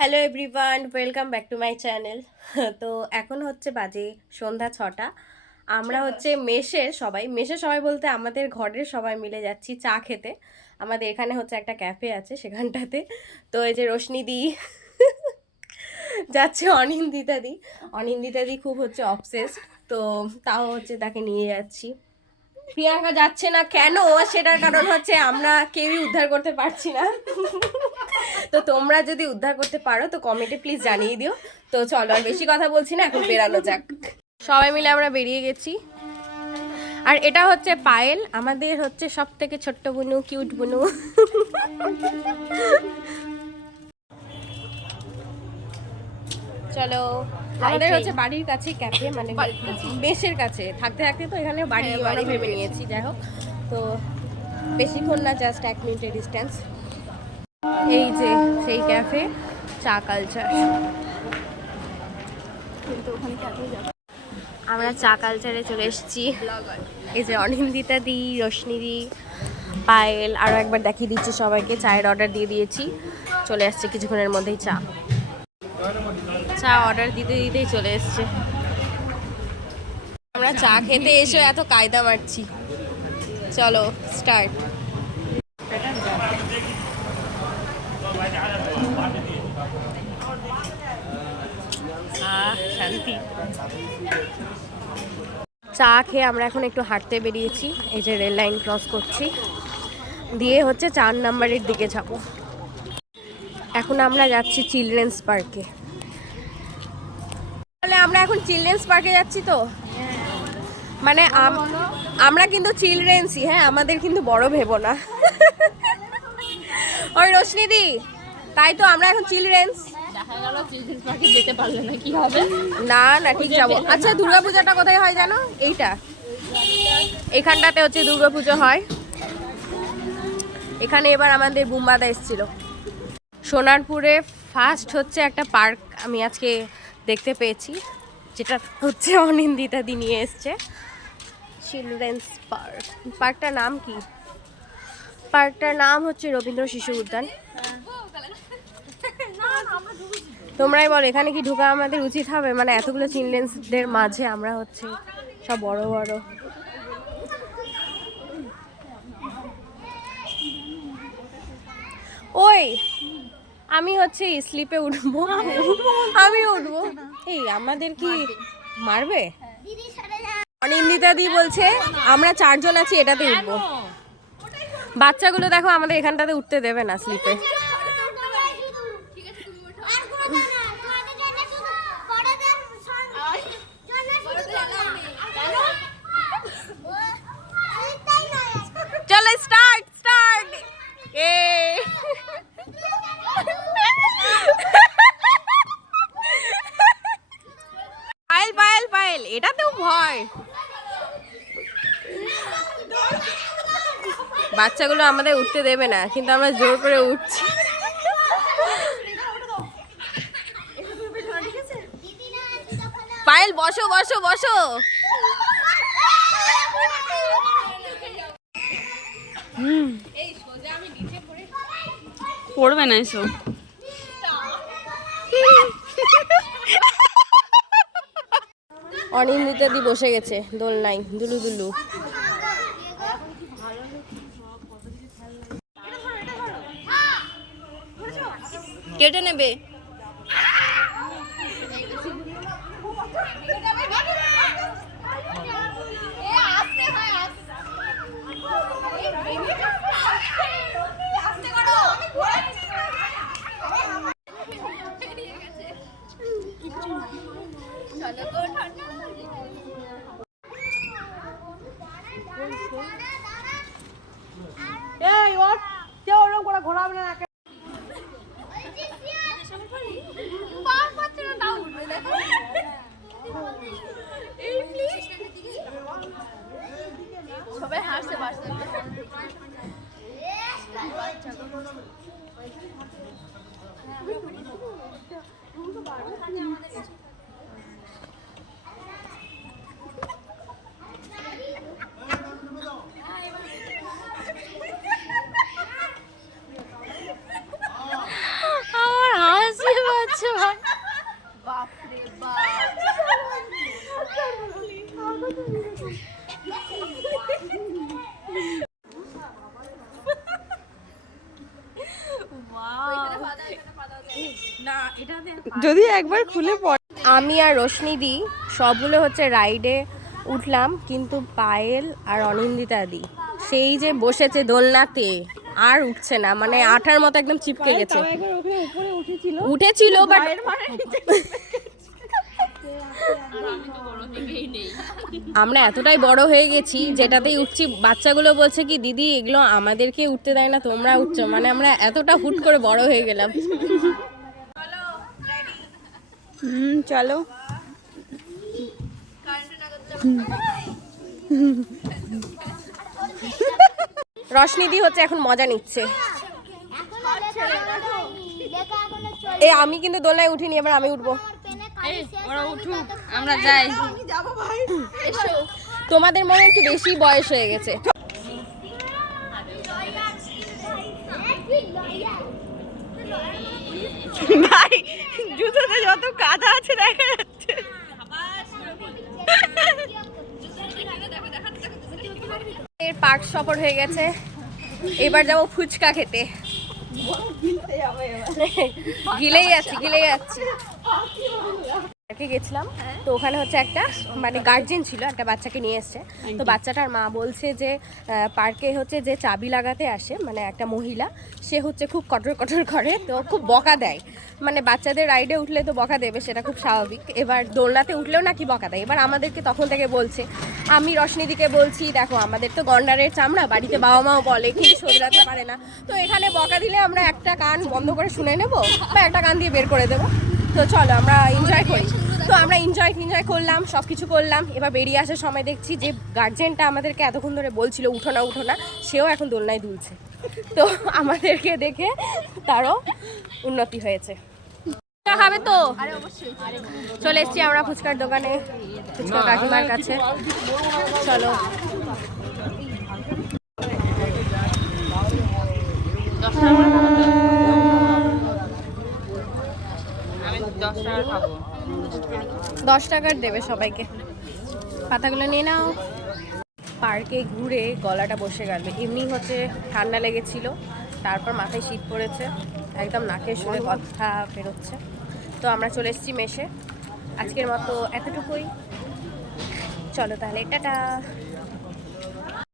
Hello everyone, welcome back to my channel. তো এখন হচ্ছে বাজে সন্ধ্যা 6টা। আমরা হচ্ছে মেসে সবাই বলতে আমাদের ঘরের সবাই মিলে যাচ্ছি চা খেতে। আমাদের এখানে হচ্ছে একটা ক্যাফে আছে সেখানটাতে। তো এই যে রোশনি দি যাচ্ছে, অনিন্দিতা দি খুব হচ্ছে অবসেসড। তো তাও হচ্ছে তাকে নিয়ে যাচ্ছি। প্রিয়াঙ্কা যাচ্ছে না কেন, সেটার কারণ হচ্ছে আমরা কেউই উদ্ধার করতে পারছি না। তো তোমরা যদি উদ্ধার করতে পারো তো কমেন্টে প্লিজ জানিয়ে দিও। তো চলো আর বেশি কথা বলছি না, এখন বেরানো যাক। সবাই মিলে আমরা বেরিয়ে গেছি। আর এটা হচ্ছে পায়েল, আমাদের হচ্ছে সব থেকে ছোট্ট বুনু, কিউট বুনু। চলো, আমাদের হচ্ছে বাড়ির কাছে ক্যাফে, মানে মেসের কাছে থাকতে থাকতে তো এখানে বাড়ি আমরা ভেবে নিয়েছি। যাই হোক, তো বেশিক্ষণ না, জাস্ট 1 মিনিটের ডিস্টেন্স। এই যে সেই ক্যাফে, চা কালচার। আমরা চা কালচারে চলে এসেছি। এই যে অনিন্দিতা দি, রোশনি দি, পায়েল, আরও একবার দেখিয়ে দিচ্ছি সবাইকে। চায়ের অর্ডার দিয়ে দিয়েছি, চলে আসছে কিছুক্ষণের মধ্যেই চা অর্ডার দিতে দিতেই চলে এসছে। আমরা চা খেতে এসে এত কায়দা মারছি। চলো স্টার্ট। শান্তি। চা খেয়ে আমরা এখন একটু হাঁটতে বেরিয়েছি। এই যে রেল লাইন ক্রস করছি, দিয়ে হচ্ছে 4 নাম্বারের দিকে যাবো। এখন আমরা যাচ্ছি চিলড্রেন্স পার্কে। তাহলে আমরা এখন চিলড্রেন্স পার্কে যাচ্ছি। তো মানে আমরা কিন্তু চিলড্রেন্সই, হ্যাঁ, আমাদের কিন্তু বড় ভেবো না। ওই রোশনি দি, তাই তো আমরা এখন চিলড্রেন্স। যেতে পারলে না কি হবে? না না, ঠিক যাবো। আচ্ছা, দুর্গাপূজাটা কোথায় হয় জানো? এখানটাতে হচ্ছে দুর্গাপুজো হয়। এখানে এবার আমাদের বুম্বাদা এসেছিল। সোনারপুরে ফার্স্ট হচ্ছে একটা পার্ক আমি আজকে দেখতে পেয়েছি, যেটা হচ্ছে অনিন্দিতা দি নিয়ে এসছে। Children's park. পার্কটার নাম কি? পার্কটার নাম হচ্ছে রবীন্দ্র শিশু উদ্যান। তোমরাই বলো, এখানে কি ঢোকা আমাদের উচিত হবে? মানে এতগুলো চিলড্রেন্সদের মাঝে আমরা হচ্ছে সব বড় বড়। ওই আমি হচ্ছে স্লিপে উঠবো, আমি উঠবো। এই আমাদের কি মারবে? অনিন্দিতা দি বলছে আমরা 4 জন আছি, এটাতে উঠবো। বাচ্চাগুলো দেখো আমাদের এখানটাতে উঠতে দেবে না স্লিপে। চলো স্টার্ট। পায়েল এটাতেও ভয়। বাচ্চাগুলো আমাদের উঠতে দেবে না, কিন্তু আমরা জোর করে উঠছি। পায়েল বসো বসো বসো। পড়বে না এসো। অনিন্দিতা দি বসে গেছে দোলনায়, দুলু দুলু। কেটে নেবে। এই ওঠ, কেউ ওরকম করে ঘোরাবে না। সবাই হাসছে বাসে। আমার হাসি যদি একবার খুলে পড়ে। আমি আর রোশনি দি সবগুলো হচ্ছে রাইডে উঠলাম, কিন্তু পায়েল আর অনিন্দিতা দি সেই যে বসেছে দোলনাতে আর উঠছে না, মানে আঠার মতো একদম চিপকে গেছে। একবার ওখানে উপরে উঠেছিল, উঠেছিল বাট আমরা এতটাই বড় হয়ে গেছি যেটাতেই উঠছি, বাচ্চাগুলো বলছে কি দিদি এগুলো আমাদেরকে উঠতে দেয় না, তোমরা উঠছো, মানে আমরা এতটা হুট করে বড় হয়ে গেলাম। চলো। রশনিদি হচ্ছে এখন মজা নিচ্ছে। এ আমি কিন্তু দোলনায় উঠিনি, এবার আমি উঠবো। ওরা উঠুক, আমরা যাই। তোমাদের মনে একটু বেশি বয়স হয়ে গেছে। ভাই জুতোতে যত কাদা আছে দেখা যাচ্ছে। এর পার্ক সফর হয়ে গেছে, এবার যাবো ফুচকা খেতে। গিলেই যাচ্ছি। পার্কে গেছিলাম, তো ওখানে হচ্ছে একটা মানে গার্জেন ছিল, একটা বাচ্চাকে নিয়ে এসছে। তো বাচ্চাটার মা বলছে যে পার্কে হচ্ছে যে চাবি লাগাতে আসে, মানে একটা মহিলা, সে হচ্ছে খুব কঠোর করে, তো খুব বকা দেয়। মানে বাচ্চাদের রাইডে উঠলে তো বকা দেবে, সেটা খুব স্বাভাবিক। এবার দোলনাতে উঠলেও নাকি বকা দেয়। এবার আমাদেরকে তখন থেকে বলছে, আমি রশনিদিকে বলছি দেখো আমাদের তো গন্ডারের চামড়া, বাড়িতে বাবা মাও বলে কিন্তু শোধরাতে পারে না, তো এখানে বকা দিলে আমরা একটা কান বন্ধ করে শুনে নেব বা একটা কান দিয়ে বের করে দেবো। তো চলো আমরা এনজয় করি। তো আমরা এনজয় করলাম, সব কিছু করলাম। এবার বেরিয়ে আসার সময় দেখছি যে গার্জেনটা আমাদেরকে এতক্ষণ ধরে বলছিল উঠো না, সেও এখন দোলনায় দুলছে। তো আমাদেরকে দেখে তারও উন্নতি হয়েছে। ফুচকা খাবে তো? চলে এসছি আমরা ফুচকার দোকানে, ফুচকা কাকিমার কাছে। চলো। আমি 10 টাকা খাবো। 10 টাকার দেবে সবাইকে। পাতাগুলো নিয়ে নাও। পার্কে ঘুরে গলাটা বসে গেল, এমনি হচ্ছে ঠান্ডা লেগেছিল, তারপর মাথায় শীত পড়েছে, একদম নাকের সুরে কথা বেরোচ্ছে। তো আমরা চলে এসেছি মেসে। আজকের মতো এতটুকুই, চলো তাহলে টাটা।